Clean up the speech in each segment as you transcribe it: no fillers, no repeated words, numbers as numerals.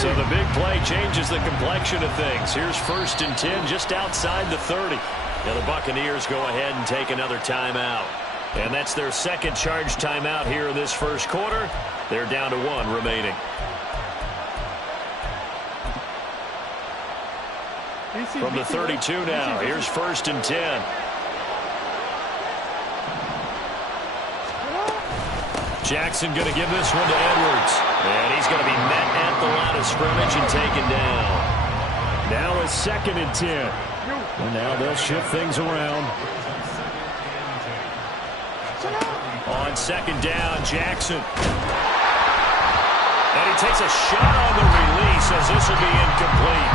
So the big play changes the complexion of things. Here's 1st and 10 just outside the 30. Now the Buccaneers go ahead and take another timeout. And that's their second charge timeout here in this first quarter. They're down to 1 remaining. From the 32 now, here's 1st and 10. Jackson going to give this one to Edwards. And he's going to be met at the line of scrimmage and taken down. Now it's 2nd and 10. And now they'll shift things around. On 2nd down, Jackson. And he takes a shot on the release as this will be incomplete.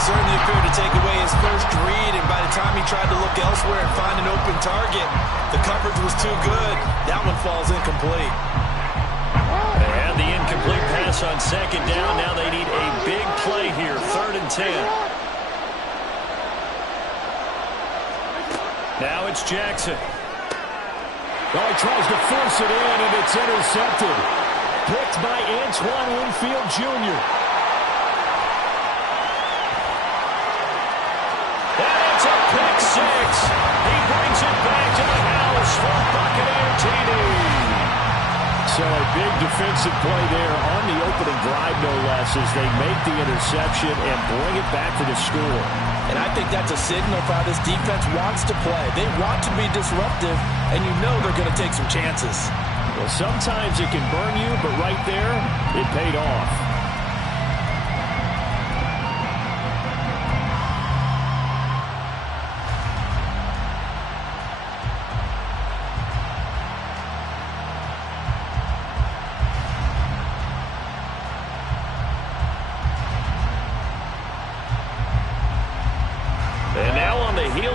Certainly appeared to take away his first read, and by the time he tried to look elsewhere and find an open target, the coverage was too good. That one falls incomplete. And the incomplete pass on 2nd down. Now they need a big play here, 3rd and 10. Now it's Jackson. Oh, he tries to force it in, and it's intercepted. Picked by Antoine Winfield, Jr. And it's a pick 6. He brings it back to the house for Buccaneer TD. So a big defensive play there on the opening drive, no less, as they make the interception and bring it back for the score. And I think that's a signal for how this defense wants to play. They want to be disruptive, and you know they're going to take some chances. Well, sometimes it can burn you, but right there, it paid off.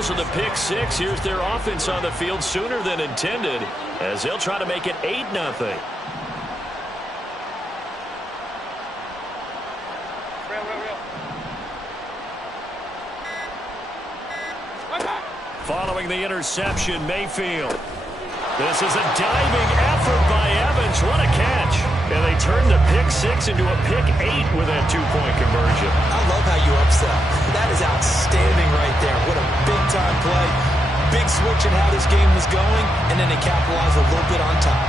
Of the pick 6, here's their offense on the field sooner than intended as they'll try to make it 8-0. Following the interception, Mayfield. This is a diving effort by Evans. What a catch. And they turn the pick 6 into a pick 8 with that 2-point conversion. I love how you upsell. That is outstanding right there. What a big-time play. Big switch in how this game was going, and then they capitalized a little bit on top.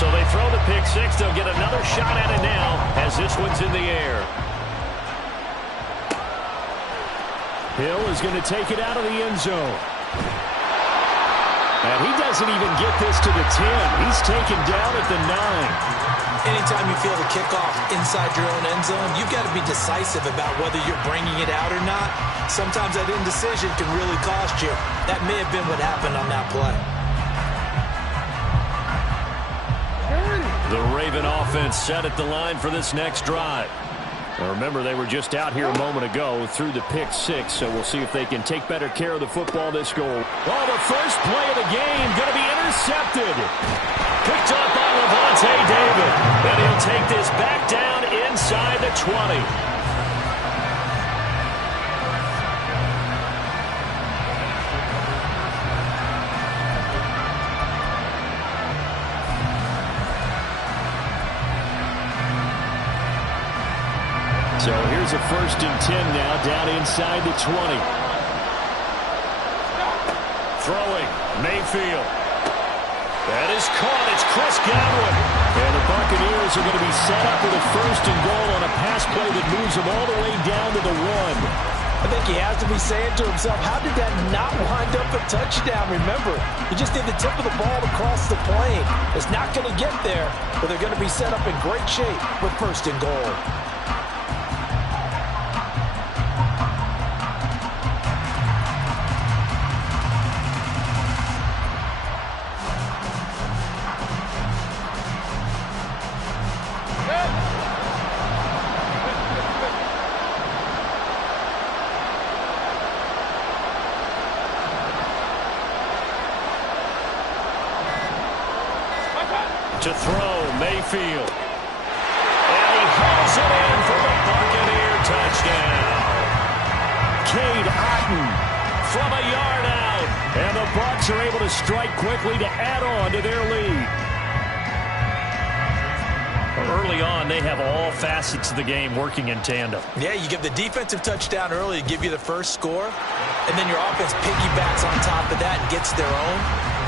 So they throw the pick 6. They'll get another shot at it now as this one's in the air. Hill is going to take it out of the end zone. And he doesn't even get this to the 10. He's taken down at the 9. Anytime you feel the kickoff inside your own end zone, you've got to be decisive about whether you're bringing it out or not. Sometimes that indecision can really cost you. That may have been what happened on that play. The Raven offense set at the line for this next drive. Now remember, they were just out here a moment ago through the pick 6, so we'll see if they can take better care of the football this goal. Oh, the first play of the game going to be intercepted. Picked up by Levante David. And he'll take this back down inside the 20. So here's a 1st and 10 now, down inside the 20. Throwing, Mayfield. That is caught. It's Chris Godwin. And the Buccaneers are going to be set up with a 1st and goal on a pass play that moves them all the way down to the 1. I think he has to be saying to himself, how did that not wind up a touchdown? Remember, he just did the tip of the ball across the plane. It's not going to get there, but they're going to be set up in great shape with 1st and goal. To throw, Mayfield. And he hauls it in for the Buccaneer touchdown. Cade Otton from a yard out. And the Bucs are able to strike quickly to add on to their lead. Early on, they have all facets of the game working in tandem. Yeah, you give the defensive touchdown early to give you the first score, and then your offense piggybacks on top of that and gets their own.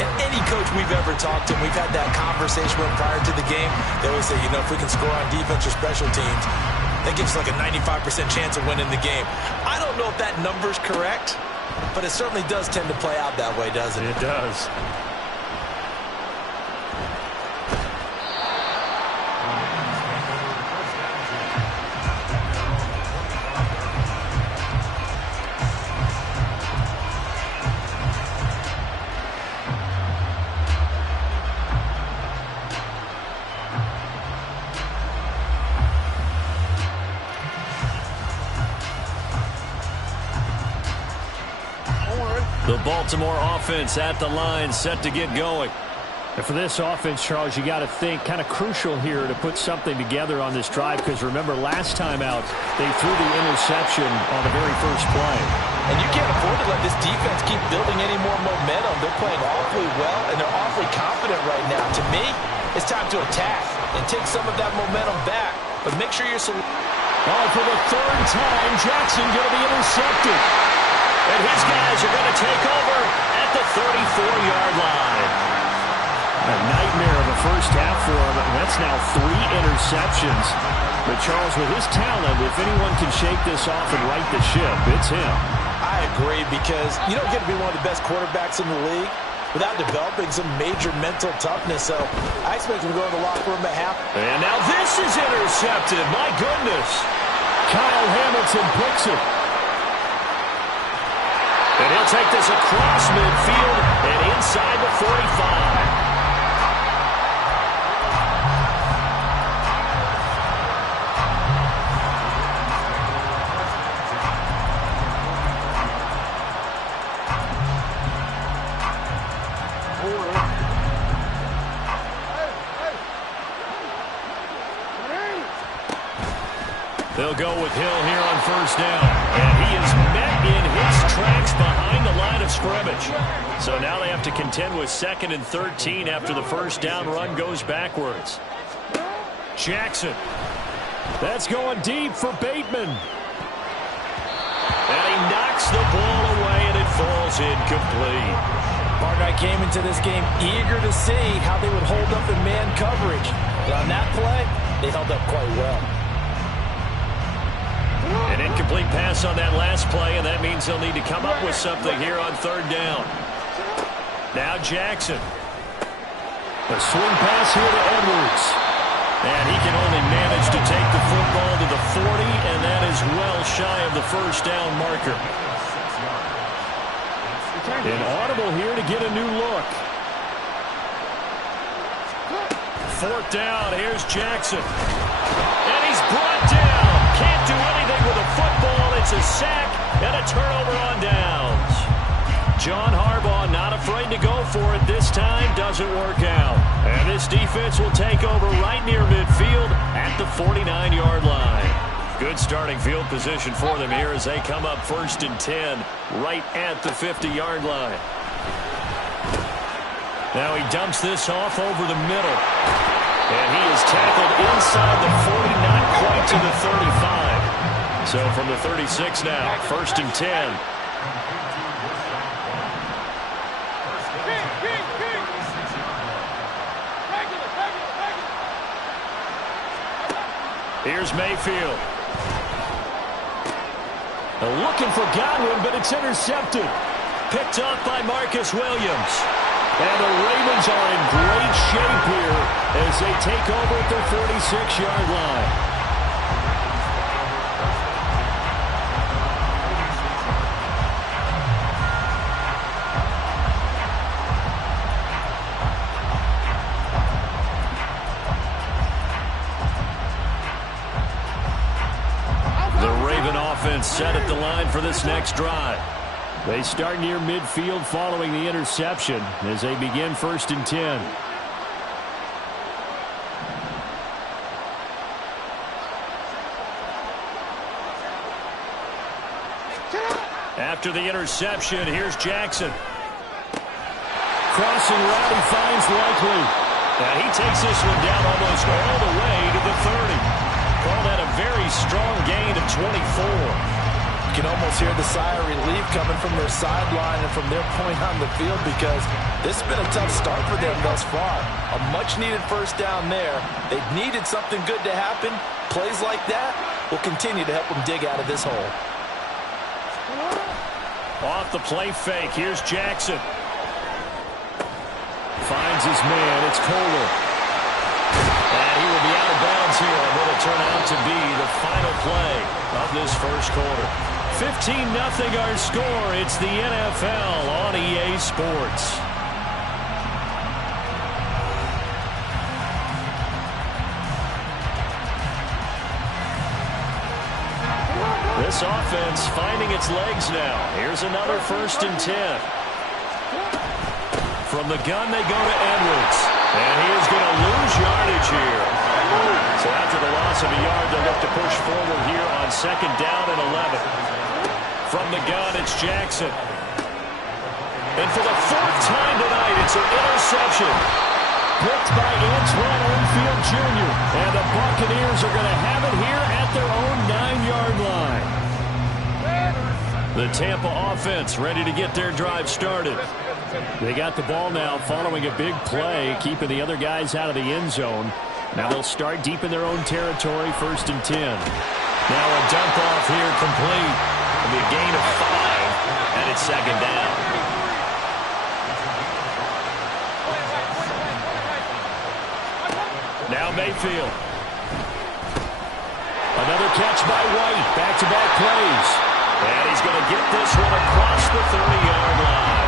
And any coach we've ever talked to, we've had that conversation with prior to the game, they always say, if we can score on defense or special teams, that gives us like a 95% chance of winning the game. I don't know if that number's correct, but it certainly does tend to play out that way, doesn't it? It does. The Baltimore offense at the line, set to get going. And for this offense, Charles, you got to think kind of crucial here to put something together on this drive, because remember last time out they threw the interception on the very first play. And you can't afford to let this defense keep building any more momentum. They're playing awfully well, and they're awfully confident right now. To me, it's time to attack and take some of that momentum back. But make sure you're... Oh, for the third time, Jackson going to be intercepted. And his guys are going to take over at the 34-yard line. A nightmare of a first half for him. That's now 3 interceptions. But Charles, with his talent, if anyone can shake this off and right the ship, it's him. I agree, because you don't get to be one of the best quarterbacks in the league without developing some major mental toughness. So I expect him to go in the locker room at half. And now this is intercepted. My goodness. Kyle Hamilton picks it. And he'll take this across midfield and inside the 45. They'll go with Hill here on first down. And he is met in his tracks behind the line of scrimmage. So now they have to contend with 2nd and 13 after the first down run goes backwards. Jackson. That's going deep for Bateman. And he knocks the ball away, and it falls incomplete. Partner, I came into this game eager to see how they would hold up in man coverage. But on that play, they held up quite well. An incomplete pass on that last play, and that means they'll need to come up with something here on third down. Now Jackson. A swing pass here to Edwards. And he can only manage to take the football to the 40, and that is well shy of the first down marker. An audible here to get a new look. Fourth down, here's Jackson. And he's brought down. Can't do anything with a football. It's a sack and a turnover on downs. John Harbaugh not afraid to go for it this time. Doesn't work out. And this defense will take over right near midfield at the 49-yard line. Good starting field position for them here as they come up 1st and 10 right at the 50-yard line. Now he dumps this off over the middle. And he is tackled inside the 40, not quite to the 35. So from the 36 now, 1st and 10. Here's Mayfield. Looking for Godwin, but it's intercepted. Picked off by Marcus Williams. And the Ravens are in great shape here as they take over at their 46-yard line. Set at the line for this next drive. They start near midfield following the interception as they begin 1st and 10. After the interception, here's Jackson. Crossing route, he finds Likely. And he takes this one down almost all the way to the 30. Call that a very strong gain of 24. You can almost hear the sigh of relief coming from their sideline and from their point on the field, because this has been a tough start for them thus far. A much-needed first down there. They've needed something good to happen. Plays like that will continue to help them dig out of this hole. Off the play fake, here's Jackson. Finds his man, it's Kohler. And he will be out of bounds here on what will turn out to be the final play of this first quarter. 15-0 our score. It's the NFL on EA Sports. This offense finding its legs now. Here's another 1st and 10. From the gun, they go to Edwards. And he is going to lose yardage here. So after the loss of a yard, they'll look to push forward here on 2nd down and 11. From the gun, it's Jackson. And for the 4th time tonight, it's an interception. Picked by Antoine Winfield Jr. And the Buccaneers are going to have it here at their own 9-yard line. The Tampa offense ready to get their drive started. They got the ball now following a big play, keeping the other guys out of the end zone. Now they'll start deep in their own territory, 1st and 10. Now a dump off here complete. It'll be a gain of 5, and it's 2nd down. Now Mayfield. Another catch by White. Back-to-back plays. And he's going to get this one across the 30-yard line.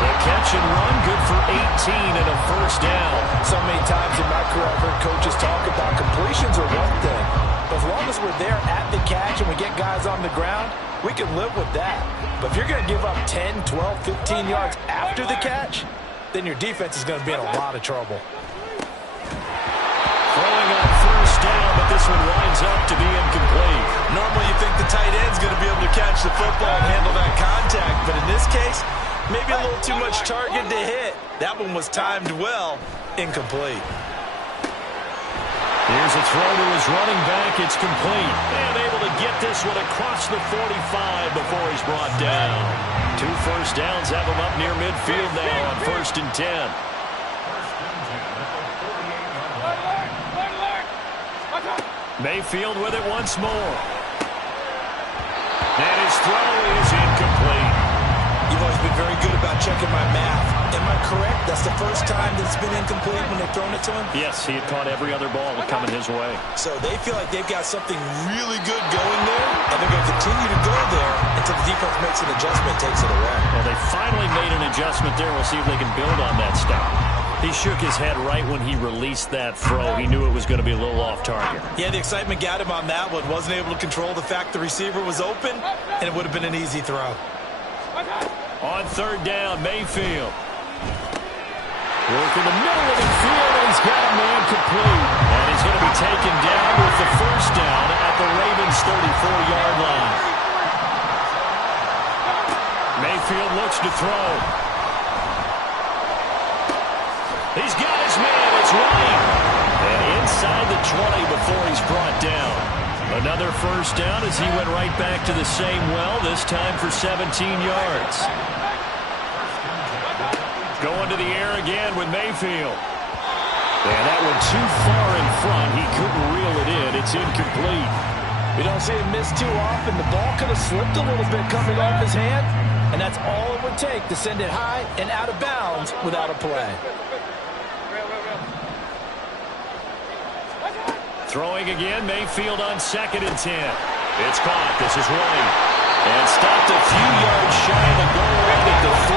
The catch and run, good for 18 and a 1st down. So many times in my career I've heard coaches talk about completions are one thing. But as long as we're there at the catch and we get guys on the ground, we can live with that. But if you're going to give up 10, 12, 15 yards after the catch, then your defense is going to be in a lot of trouble. Throwing on 1st down, but this one winds up to be incomplete. Normally you think the tight end's going to be able to catch the football and handle that contact, but in this case, maybe a little too much target to hit. That one was timed well. Incomplete. Here's a throw to his running back. It's complete. And able to get this one across the 45 before he's brought down. 2 first downs have him up near midfield now on 1st and 10. Mayfield with it once more. And his throw is incomplete. You've always been very good about checking my math. Am I correct? That's the first time that it's been incomplete when they've thrown it to him? Yes, he had caught every other ball coming his way. So they feel like they've got something really good going there, and they're going to continue to go there until the defense makes an adjustment, takes it away. Well, they finally made an adjustment there. We'll see if they can build on that stop. He shook his head right when he released that throw. He knew it was going to be a little off target. Yeah, the excitement got him on that one. Wasn't able to control the fact the receiver was open, and it would have been an easy throw. On 3rd down, Mayfield. Work in the middle of the field, and he's got a man complete. And he's going to be taken down with the 1st down at the Ravens' 34-yard line. Mayfield looks to throw. He's got his man. It's White. And inside the 20 before he's brought down. Another 1st down as he went right back to the same well, this time for 17 yards. Going to the air again with Mayfield. And that one too far in front. He couldn't reel it in. It's incomplete. We don't see him miss too often. The ball could have slipped a little bit coming off his hand, and that's all it would take to send it high and out of bounds without a play. Throwing again, Mayfield on 2nd and 10. It's caught. This is White. And stopped a few yards shy of the goal line at the 3.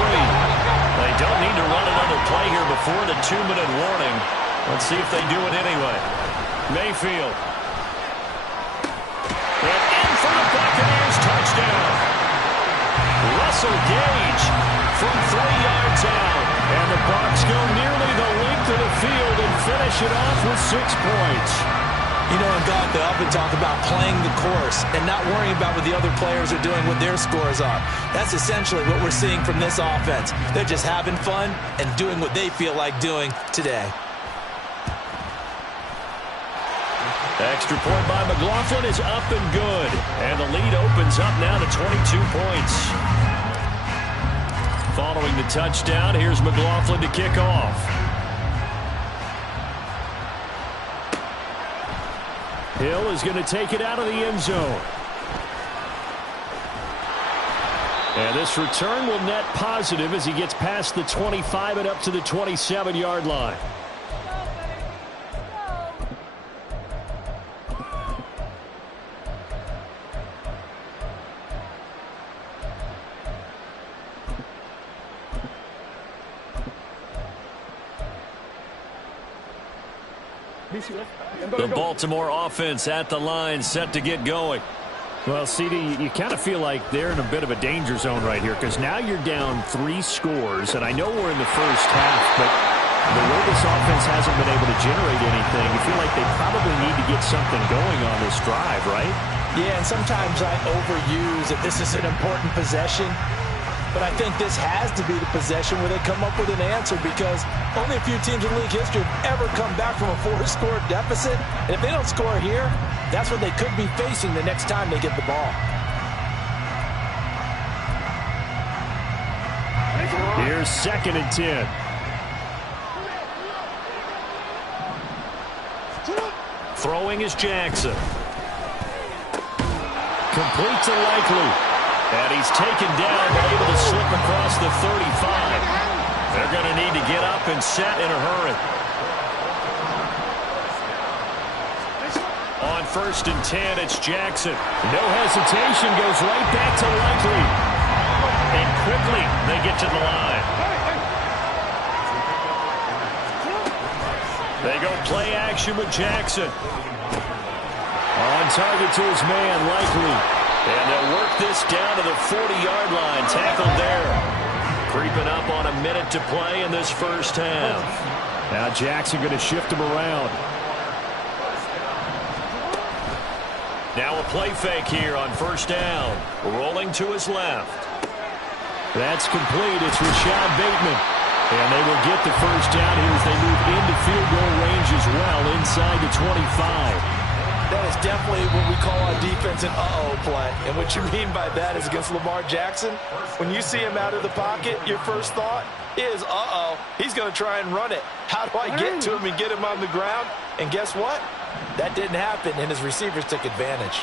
They don't need to run another play here before the 2-minute warning. Let's see if they do it anyway. Mayfield. And in for the Buccaneers. Touchdown. Russell Gage from 3 yards out. And the Bucs go nearly the length of the field and finish it off with 6 points. You know, in golf, they often talk about playing the course and not worrying about what the other players are doing, what their scores are. That's essentially what we're seeing from this offense. They're just having fun and doing what they feel like doing today. Extra point by McLaughlin is up and good. And the lead opens up now to 22 points. Following the touchdown, here's McLaughlin to kick off. Hill is going to take it out of the end zone. And this return will net positive as he gets past the 25 and up to the 27-yard line. The Baltimore offense at the line, set to get going. Well, CD, you kind of feel like they're in a bit of a danger zone right here because now you're down 3 scores, and I know we're in the first half, but the way this offense hasn't been able to generate anything, you feel like they probably need to get something going on this drive, right? Yeah, and sometimes I overuse that this is an important possession. But I think this has to be the possession where they come up with an answer because only a few teams in league history have ever come back from a 4-score deficit. And if they don't score here, that's what they could be facing the next time they get the ball. Here's 2nd and 10. Throwing is Jackson. Complete to Likely. And he's taken down, but able to slip across the 35. They're going to need to get up and set in a hurry. On 1st and 10, it's Jackson. No hesitation, goes right back to Likely. And quickly, they get to the line. They go play action with Jackson. On target to his man, Likely. And they'll work this down to the 40-yard line. Tackled there. Creeping up on a minute to play in this first half. Now Jackson going to shift him around. Now a play fake here on 1st down. Rolling to his left. That's complete. It's Rashad Bateman. And they will get the first down here as they move into field goal range as well inside the 25. That is definitely what we call our defense an uh-oh play. And what you mean by that is against Lamar Jackson, when you see him out of the pocket, your first thought is, uh-oh, he's going to try and run it. How do I get to him and get him on the ground? And guess what? That didn't happen, and his receivers took advantage.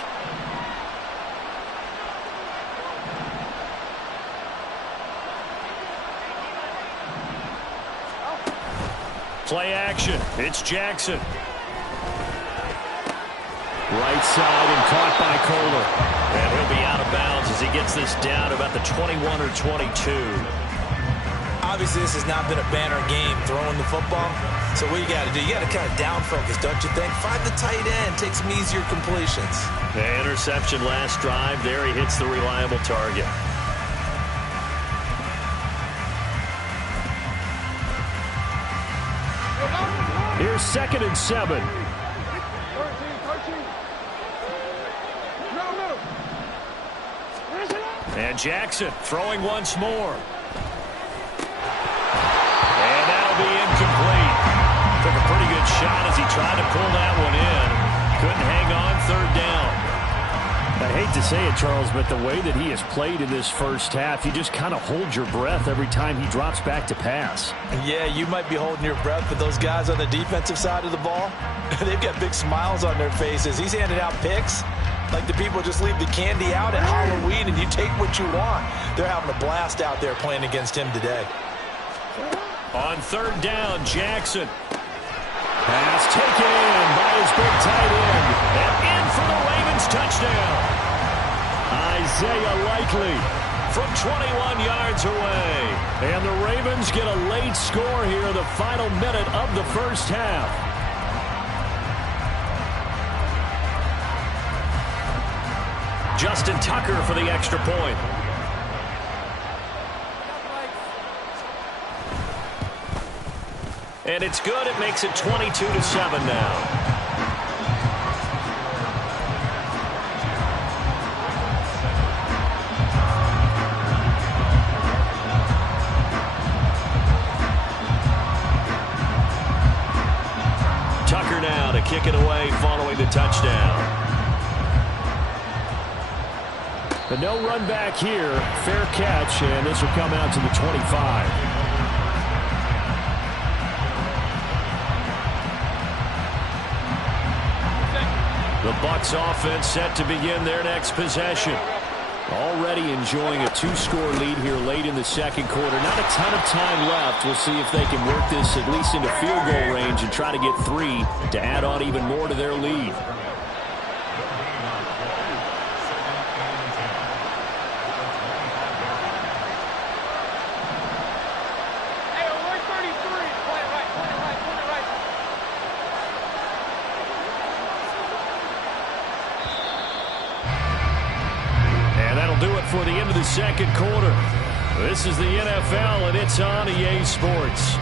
Play action. It's Jackson. Right side and caught by Kohler. And he'll be out of bounds as he gets this down to about the 21 or 22. Obviously, this has not been a banner game throwing the football. So what you got to do, you got to kind of down focus, don't you think? Find the tight end, take some easier completions. The interception last drive. There he hits the reliable target. Here's 2nd and 7. And Jackson throwing once more. And that'll be incomplete. Took a pretty good shot as he tried to pull that one in. Couldn't hang on, 3rd down. I hate to say it, Charles, but the way that he has played in this first half, you just kind of hold your breath every time he drops back to pass. Yeah, you might be holding your breath, but those guys on the defensive side of the ball, they've got big smiles on their faces. He's handing out picks. Like the people just leave the candy out at Halloween and you take what you want. They're having a blast out there playing against him today. On 3rd down, Jackson. Pass taken in by his big tight end. And in for the Ravens touchdown. Isaiah Likely from 21 yards away. And the Ravens get a late score here in the final minute of the first half. Justin Tucker for the extra point. And it's good. It makes it 22-7 now. taken away following the touchdown. But no run back here. Fair catch, and this will come out to the 25. The Bucs offense set to begin their next possession. Already enjoying a two-score lead here late in the second quarter. Not a ton of time left. We'll see if they can work this at least into field goal range and try to get 3 to add on even more to their lead. For the end of the second quarter. This is the NFL, and it's on EA Sports.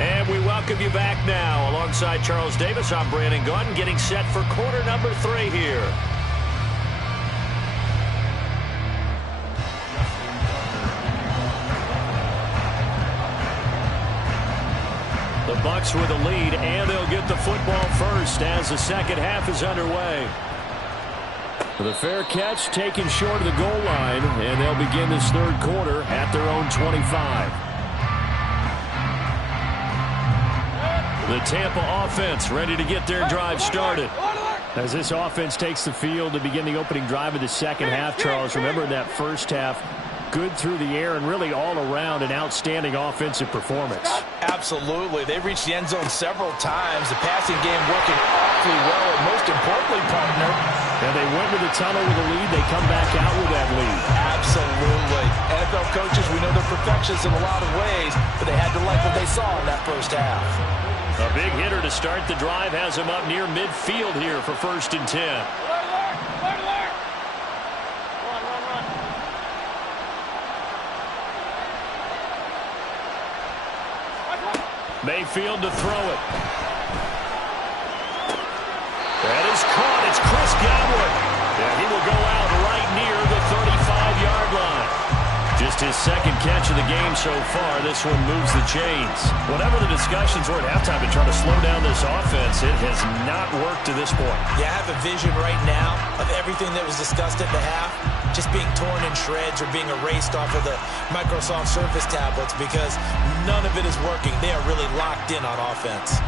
And we welcome you back now. Alongside Charles Davis, I'm Brandon Gunn, getting set for quarter number 3 here. The Bucs with the lead, and they'll get the football first as the second half is underway. The fair catch taken short of the goal line, and they'll begin this third quarter at their own 25. The Tampa offense ready to get their drive started. As this offense takes the field to begin the opening drive of the second half, Charles, remember that first half, good through the air and really all around an outstanding offensive performance. Absolutely. They reached the end zone several times. The passing game working awfully well, and most importantly, partner. And they went to the tunnel with a lead. They come back out with that lead. Absolutely. NFL coaches, we know they're perfectionists in a lot of ways, but they had to like what they saw in that first half. A big hitter to start the drive has him up near midfield here for 1st and 10. Mayfield to throw it. That is caught. It's Chris Godwin. And he will go out right near the 35-yard line. Just his second catch of the game so far. This one moves the chains. Whatever the discussions were at halftime to try to slow down this offense, it has not worked to this point. Yeah, I have a vision right now of everything that was discussed at the half just being torn in shreds or being erased off of the Microsoft Surface tablets because none of it is working. They are really locked in on offense.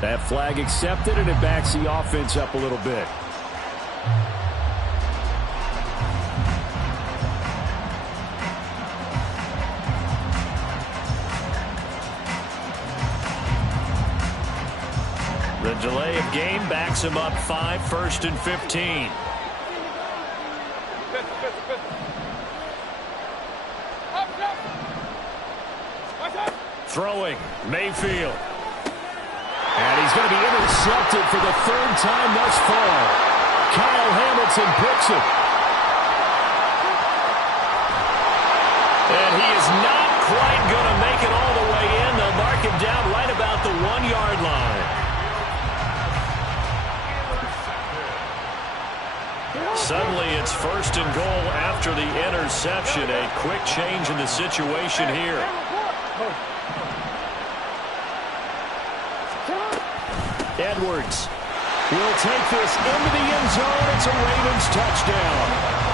That flag accepted, and it backs the offense up a little bit. The delay of game backs him up 5, 1st and 15. Throwing, Mayfield. And he's going to be intercepted for the 3rd time thus far. Kyle Hamilton picks it. And he is not quite going to make it all the way in. They'll mark him down right about the 1-yard line. Suddenly it's 1st and goal after the interception. A quick change in the situation here. Edwards will take this into the end zone. It's a Ravens touchdown.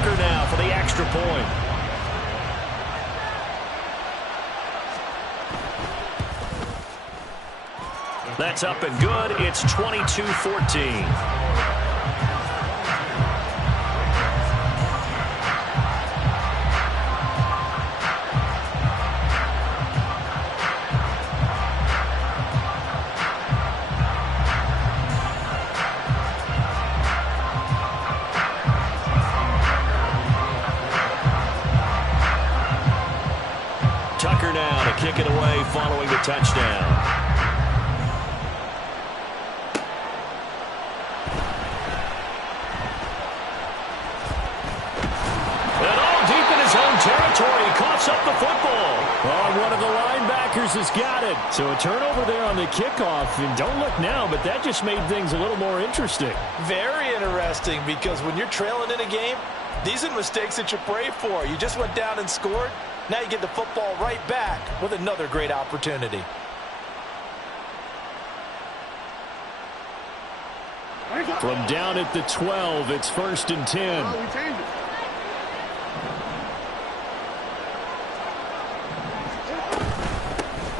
Tucker now for the extra point. That's up and good. It's 22-14. Tucker now to kick it away following the touchdown. And all deep in his own territory. He coughs up the football. Oh, one of the linebackers has got it. So a turnover there on the kickoff. And don't look now, but that just made things a little more interesting. Very interesting, because when you're trailing in a game, these are mistakes that you pray for. You just went down and scored. Now you get the football right back with another great opportunity. From down at the 12, it's 1st and 10.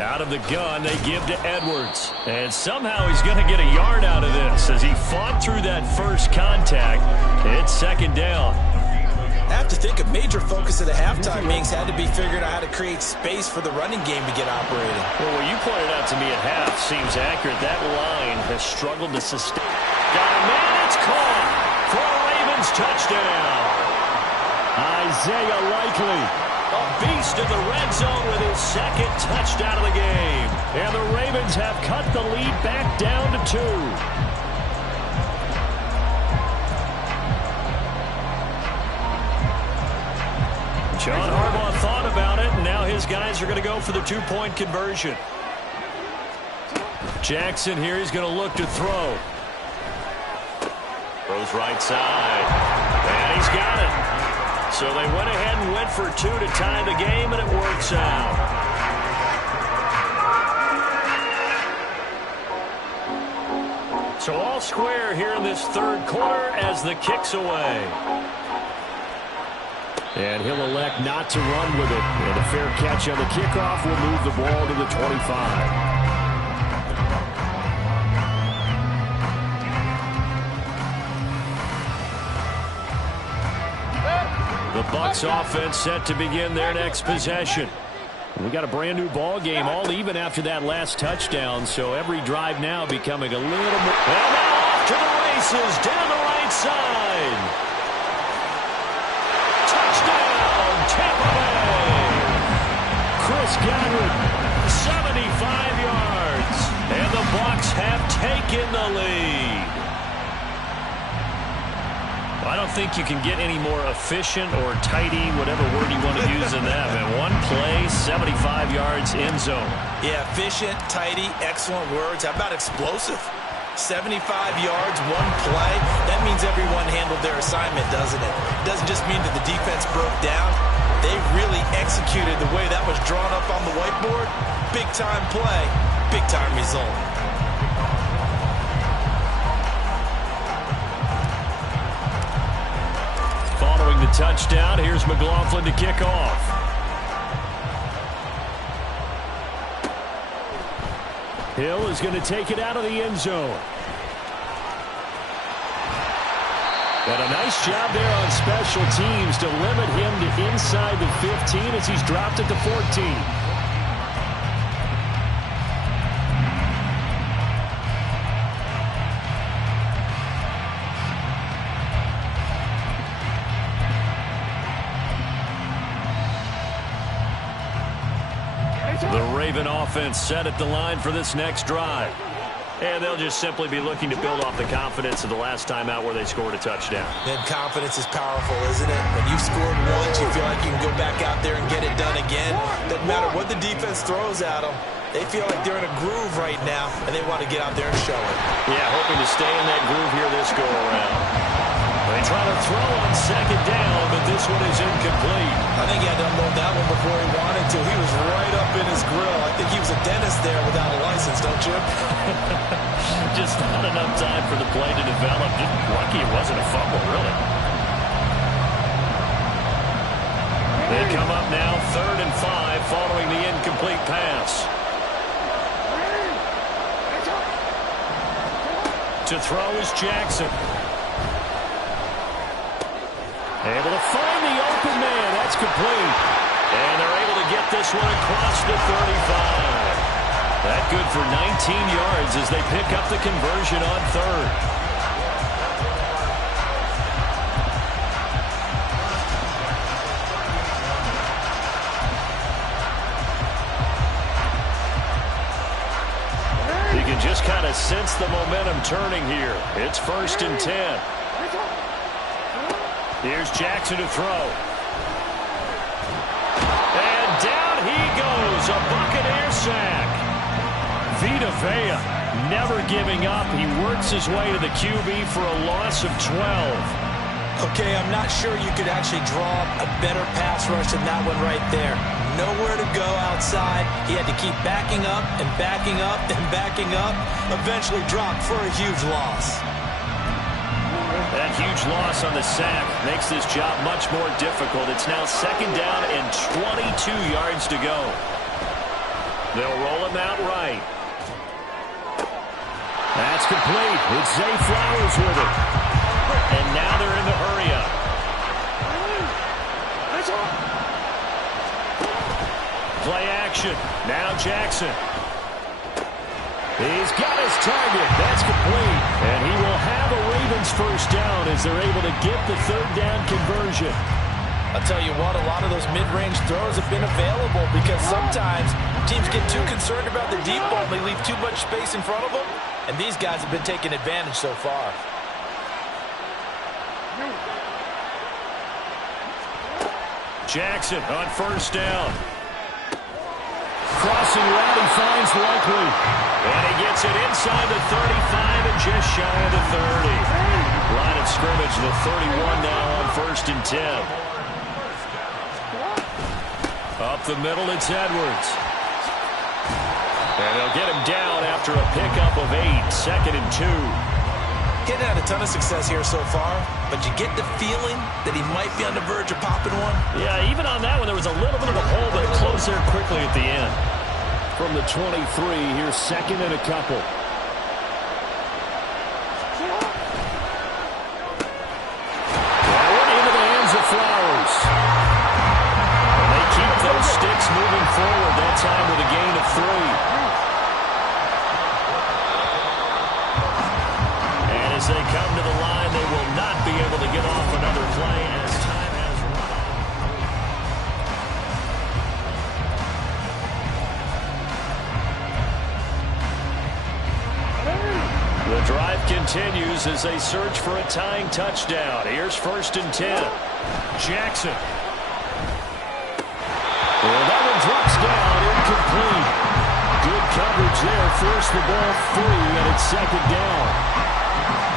Out of the gun, they give to Edwards. And somehow he's going to get a yard out of this as he fought through that first contact. It's 2nd down. I have to think a major focus of the halftime meetings had to be figuring out how to create space for the running game to get operating. Well, what you pointed out to me at half seems accurate. That line has struggled to sustain. Got a man, it's caught for a Ravens touchdown. Isaiah Likely. A beast in the red zone with his 2nd touchdown of the game. And the Ravens have cut the lead back down to 2. John Harbaugh thought about it, and now his guys are going to go for the 2-point conversion. Jackson here, he's going to look to throw. Throws right side. And he's got it. So they went ahead and went for 2 to tie the game, and it works out. So all square here in this 3rd quarter as the kick's away. And he'll elect not to run with it. And a fair catch on the kickoff will move the ball to the 25. The Bucs offense set to begin their next possession. We got a brand new ball game, all even after that last touchdown. So every drive now becoming a little more. And now off to the races down the right side. Tampa Bay. Chris Godwin, 75 yards. And the Bucs have taken the lead. I don't think you can get any more efficient or tidy, whatever word you want to use in that. And one play, 75 yards, end zone. Yeah, efficient, tidy, excellent words. How about explosive? 75 yards, one play. That means everyone handled their assignment, doesn't it? It doesn't just mean that the defense broke down. They really executed the way that was drawn up on the whiteboard. Big-time play, big-time result. Following the touchdown, here's McLaughlin to kick off. Hill is going to take it out of the end zone. And a nice job there on special teams to limit him to inside the 15 as he's dropped at the 14. The Raven offense set at the line for this next drive. And they'll just simply be looking to build off the confidence of the last time out where they scored a touchdown. And confidence is powerful, isn't it? When you've scored once, you feel like you can go back out there and get it done again. Doesn't matter what the defense throws at them. They feel like they're in a groove right now, and they want to get out there and show it. Yeah, hoping to stay in that groove here this go-around. They try to throw on 2nd down, but this one is incomplete. I think he had to unload that one before he wanted to. He was right up in his grill. I think he was a dentist there without a license, don't you? Just not enough time for the play to develop. Just lucky it wasn't a fumble, really. come up now 3rd and 5 following the incomplete pass. To throw is Jackson. Able to find the open man. That's complete. And they're able to get this one across the 35. That good for 19 yards as they pick up the conversion on 3rd. You can just kind of sense the momentum turning here. It's 1st and 10. Here's Jackson to throw. And down he goes. A Buccaneer sack. Vita Vea never giving up. He works his way to the QB for a loss of 12. Okay, I'm not sure you could actually draw a better pass rush than that one right there. Nowhere to go outside. He had to keep backing up and backing up and backing up. Eventually dropped for a huge loss. That huge loss on the sack makes this job much more difficult. It's now 2nd down and 22 yards to go. They'll roll him out right. That's complete. It's Zay Flowers with it. And now they're in the hurry-up. Play action. Now Jackson. He's got his target. That's complete. And he will have a Ravens 1st down as they're able to get the 3rd down conversion. I'll tell you what, a lot of those mid-range throws have been available because sometimes teams get too concerned about the deep ball and they leave too much space in front of them. And these guys have been taking advantage so far. Jackson on 1st down. Crossing route, he finds Likely. And he gets it inside the 35 and just shy of the 30. Line of scrimmage, the 31 now on 1st and 10. Up the middle, it's Edwards. And they'll get him down after a pickup of 8, 2nd and 2. Getting had a ton of success here so far, but you get the feeling that he might be on the verge of popping one. Yeah, even on that one, there was a little bit of a hole, but it closed there quickly at the end. From the 23, here's 2nd and a couple. That one into the hands of Flowers. And they keep those sticks moving forward, that time with a gain of 3. As they come to the line, they will not be able to get off another play as time has run. The drive continues as they search for a tying touchdown. Here's 1st and 10. Jackson. Well, that one drops down, incomplete. Good coverage there, forced the ball free, and it's 2nd down.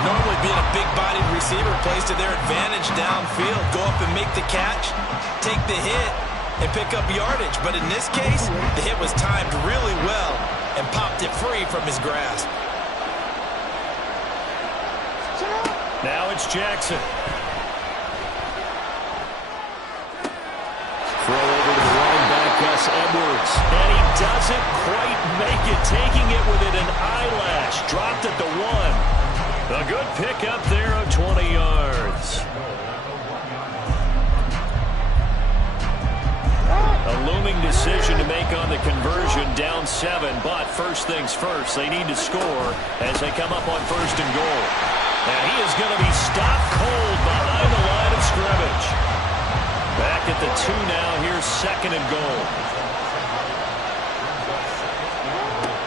Normally being a big-bodied receiver plays to their advantage downfield. Go up and make the catch, take the hit, and pick up yardage. But in this case, the hit was timed really well and popped it free from his grasp. Now it's Jackson. Throw over to the running back, Gus Edwards. And he doesn't quite make it, taking it within an eyelash. Dropped at the 1. A good pickup there of 20 yards. A looming decision to make on the conversion, down 7. But first things first, they need to score as they come up on 1st and goal. And he is going to be stopped cold behind the line of scrimmage. Back at the 2 now. Here's 2nd and goal.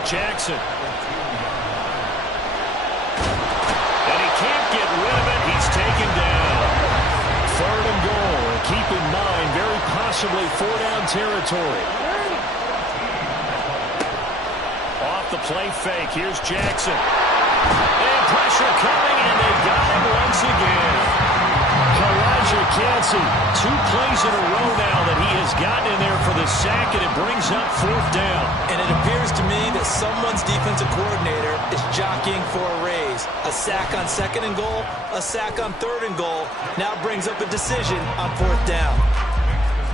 Jackson. Can't get rid of it. He's taken down. 3rd and goal. Keep in mind, very possibly 4-down territory. Off the play fake. Here's Jackson. And pressure coming, and they got him once again. Kalijah Kancey, 2 plays in a row now that he has gotten in there for the sack, and it brings up 4th down. And it appears to me that someone's defensive coordinator is jockeying for a raise. A sack on 2nd and goal, a sack on 3rd and goal. Now brings up a decision on 4th down.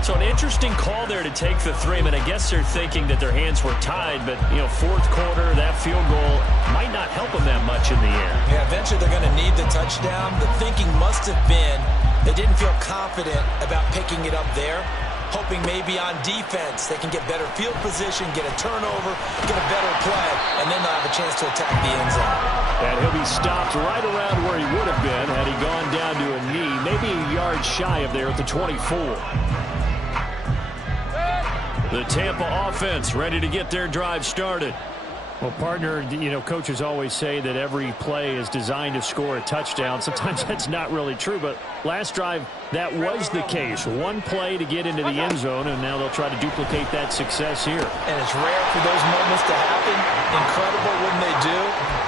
So an interesting call there to take the three. I mean, I guess they're thinking that their hands were tied, but, you know, fourth quarter, that field goal might not help them that much in the air. Yeah, eventually they're going to need the touchdown. The thinking must have been they didn't feel confident about picking it up there, hoping maybe on defense they can get better field position, get a turnover, get a better play, and then they'll have a chance to attack the end zone. And he'll be stopped right around where he would have been had he gone down to a knee, maybe a yard shy of there at the 24. The Tampa offense ready to get their drive started. Well, partner, you know, coaches always say that every play is designed to score a touchdown. Sometimes that's not really true, but last drive, that was the case. One play to get into the end zone, and now they'll try to duplicate that success here. And it's rare for those moments to happen. Incredible when they do.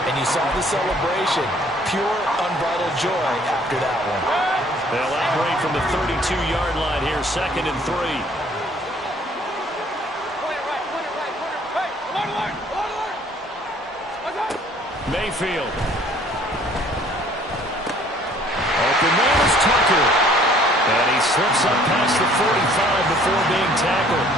And you saw the celebration. Pure, unbridled joy after that one. They'll operate from the 32-yard line here, 2nd and 3. Mayfield. Open man is Tucker. And he slips up past the 45 before being tackled.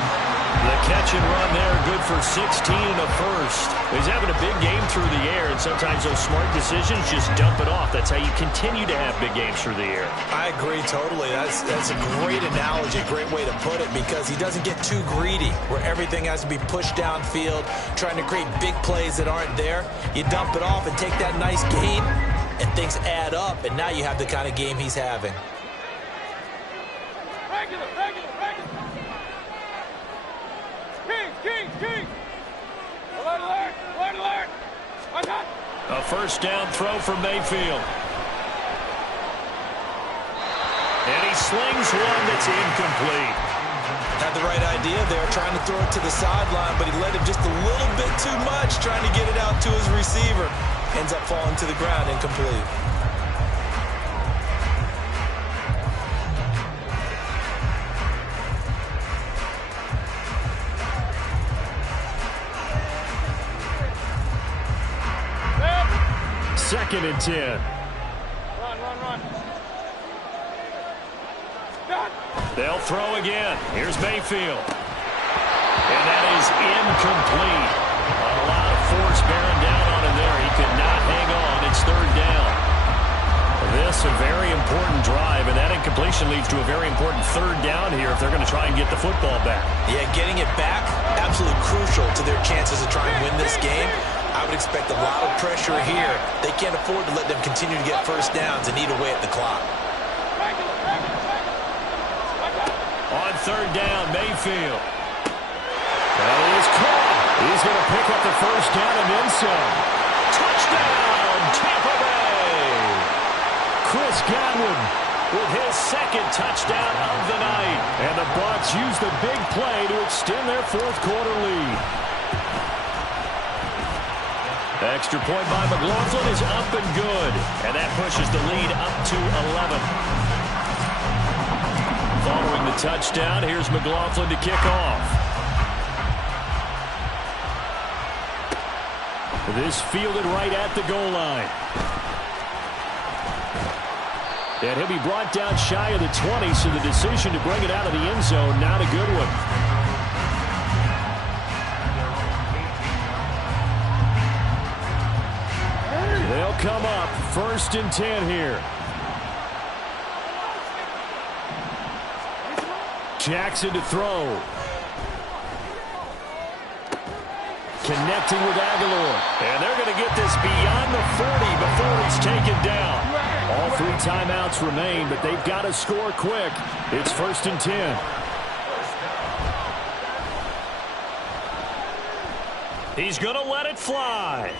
The catch and run there, good for 16 and a first. He's having a big game through the air, and sometimes those smart decisions just dump it off. That's how you continue to have big games through the air. I agree totally. That's a great analogy, a great way to put it, because he doesn't get too greedy where everything has to be pushed downfield, trying to create big plays that aren't there. You dump it off and take that nice gain, and things add up, and now you have the kind of game he's having. A first down throw for Mayfield. And he slings one that's incomplete. Had the right idea there, trying to throw it to the sideline, but he let him just a little bit too much, trying to get it out to his receiver. Ends up falling to the ground, incomplete. Second and 10. Run. They'll throw again. Here's Mayfield. And that is incomplete. A lot of force bearing down on him there. He could not hang on. It's 3rd down. This a very important drive, and that incompletion leads to a very important 3rd down here if they're going to try and get the football back. Yeah, getting it back, absolutely crucial to their chances of trying to win this game. I would expect a lot of pressure here. They can't afford to let them continue to get first downs and eat away at the clock. On 3rd down, Mayfield. That is caught. He's going to pick up the first down and then some. Touchdown, Tampa Bay. Chris Godwin with his 2nd touchdown of the night. And the Bucs use the big play to extend their 4th quarter lead. Extra point by McLaughlin is up and good. And that pushes the lead up to 11. Following the touchdown, here's McLaughlin to kick off. This fielded right at the goal line. And he'll be brought down shy of the 20, so the decision to bring it out of the end zone, not a good one. They'll come up 1st and 10 here. Jackson to throw. Connecting with Aguilar. And they're going to get this beyond the 40 before he's taken down. All 3 timeouts remain, but they've got to score quick. It's 1st and 10. He's going to let it fly.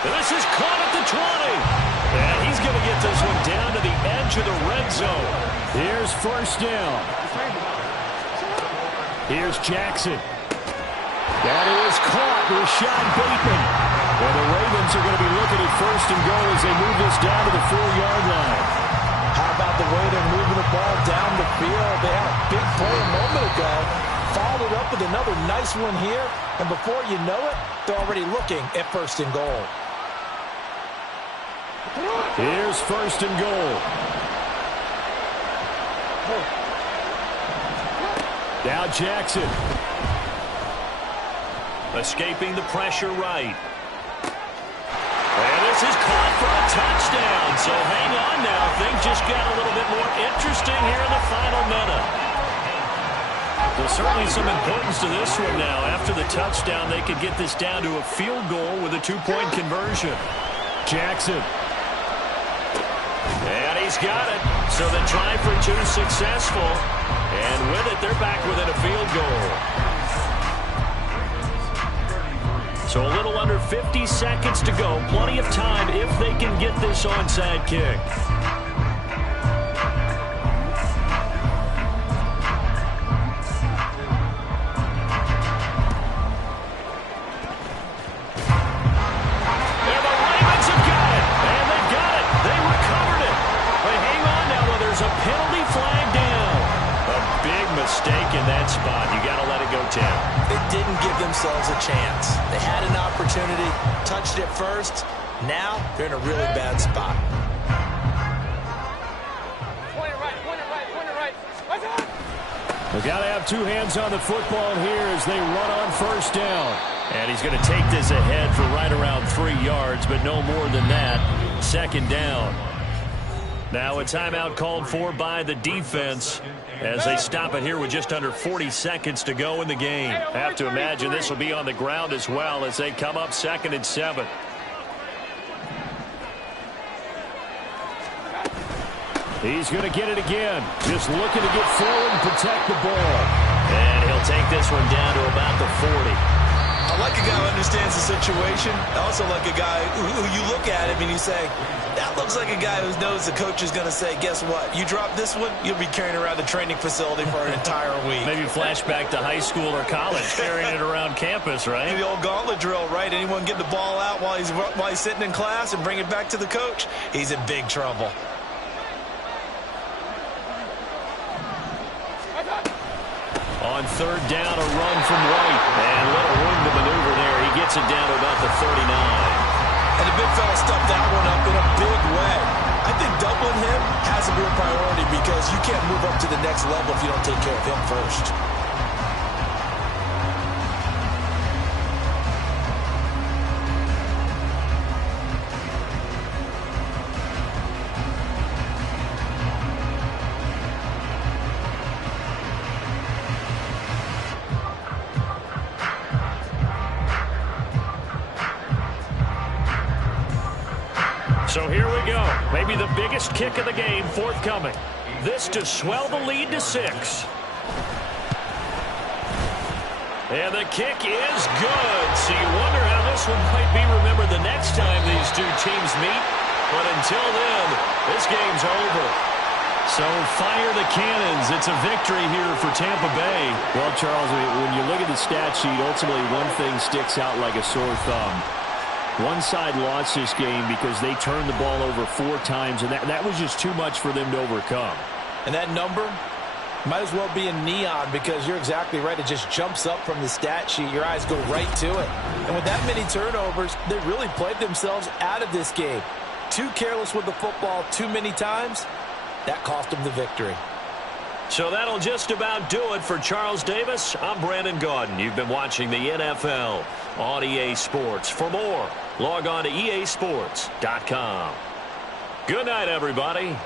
This is caught at the 20. And he's going to get this one down to the edge of the red zone. Here's first down. Here's Jackson. That is caught. Rashad Bateman. And the Ravens are going to be looking at 1st and goal as they move this down to the 4-yard line. How about the way they're moving the ball down the field? They had a big play a moment ago. Followed it up with another nice one here. And before you know it, they're already looking at 1st and goal. Here's 1st and goal. Now Jackson. Escaping the pressure right. And this is caught for a touchdown. So hang on now. Things just got a little bit more interesting here in the final minute. Well, certainly some importance to this one now. After the touchdown, they could get this down to a field goal with a two-point conversion. Jackson. And he's got it. So the try for two successful. And with it, they're back within a field goal. So a little under 50 seconds to go. Plenty of time if they can get this onside kick. And the Ravens have got it. And they got it. They recovered it. But hang on now, though. There's a penalty flag down. A big mistake in that spot. You got to let it go, Tim. They didn't give themselves a chance. They had an opportunity, touched it first. Now they're in a really bad spot. Point it right, point it right, point it right. They've got to have two hands on the football here as they run on first down. And he's going to take this ahead for right around 3 yards, but no more than that. Second down. Now a timeout called for by the defense as they stop it here with just under 40 seconds to go in the game. Have to imagine this will be on the ground as well as they come up 2nd and 7. He's going to get it again. Just looking to get forward and protect the ball. And he'll take this one down to about the 40. I like a guy who understands the situation. I also like a guy who you look at him and you say, that looks like a guy who knows the coach is going to say, guess what? You drop this one, you'll be carrying around the training facility for an entire week. Maybe flashback to high school or college, carrying it around campus, right? The old gauntlet drill, right? Anyone get the ball out while he's sitting in class and bring it back to the coach? He's in big trouble. On third down, a run from White. And little room to maneuver there. He gets it down to about the 39. And the big fella stuffed that one up in a big way. I think doubling him has to be a priority because you can't move up to the next level if you don't take care of him first. So here we go. Maybe the biggest kick of the game forthcoming. This to swell the lead to 6. And the kick is good. So you wonder how this one might be remembered the next time these two teams meet. But until then, this game's over. So fire the cannons. It's a victory here for Tampa Bay. Well, Charles, when you look at the stat sheet, ultimately one thing sticks out like a sore thumb. One side lost this game because they turned the ball over 4 times, and that was just too much for them to overcome. And that number might as well be in neon because you're exactly right. It just jumps up from the stat sheet. Your eyes go right to it. And with that many turnovers, they really played themselves out of this game. Too careless with the football too many times. That cost them the victory. So that'll just about do it for Charles Davis. I'm Brandon Gaudin. You've been watching the NFL on EA Sports. For more, log on to easports.com. Good night, everybody.